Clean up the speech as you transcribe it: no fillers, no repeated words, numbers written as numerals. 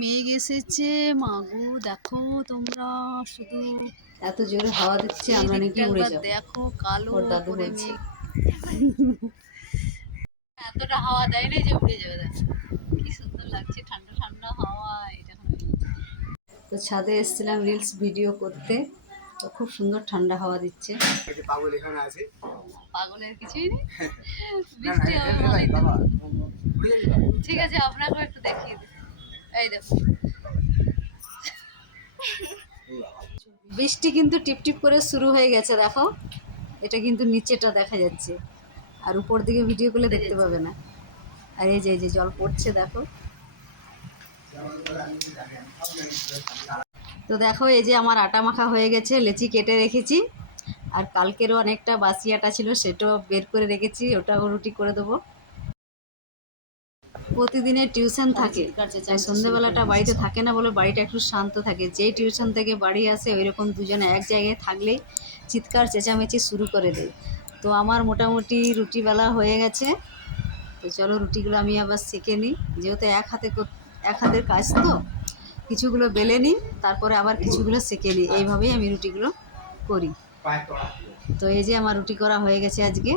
মেঘ এসেছে মাগো, দেখো তোমরা শুধু এত জোরে হাওয়া দিচ্ছে, এই আমরা নাকি দিকটা উড়ে একবার যাব। দেখো, কালো ওর দাদু করে বলছে। মেঘ। এতটা হাওয়া দেয় না যে উড়ে যাবে। দেখো কি সুন্দর লাগছে, ঠান্ডা ঠান্ডা হাওয়া। এটা তো ছাদে এসেছিলাম রিলস ভিডিও করতে, তো খুব সুন্দর ঠান্ডা হাওয়া দিচ্ছে। পাগল এখানে আছে, পাগলের কিছুই নেই, বৃষ্টি হবে ভালোই তো। ঠিক আছে, আপনাকেও একটু দেখিয়ে দিই। এই দেখো বৃষ্টি কিন্তু টিপটিপ করে শুরু হয়ে গেছে, দেখো এটা কিন্তু নিচেটা দেখা যাচ্ছে, আর উপর দিকে ভিডিও করলে দেখতে পাবে না। আর এই যে জল পড়ছে দেখো। তো দেখো এই যে আমার আটা মাখা হয়ে গেছে, লেচি কেটে রেখেছি, আর কালকেরও অনেকটা বাসি আটা ছিল সেটাও বের করে রেখেছি, ওটাও রুটি করে দেবো। প্রতিদিনের টিউশন থাকে, তাই সন্ধ্যেবেলাটা বাড়িতে থাকে না বলে বাড়িটা একটু শান্ত থাকে। যেই টিউশন থেকে বাড়ি আসে ওইরকম দুজনে এক জায়গায় থাকলেই চিৎকার চেঁচামেচি শুরু করে দেয়। তো আমার মোটামুটি রুটি বেলা হয়ে গেছে। তো চলো রুটিগুলো আমি আবার সেঁকে নিই, যেহেতু এক হাতের কাজ, তো কিছুগুলো বেলে নিই, তারপরে আবার কিছুগুলো সেঁকে নিই, এইভাবেই আমি রুটিগুলো করি। তো এই যে আমার রুটি করা হয়ে গেছে আজকে।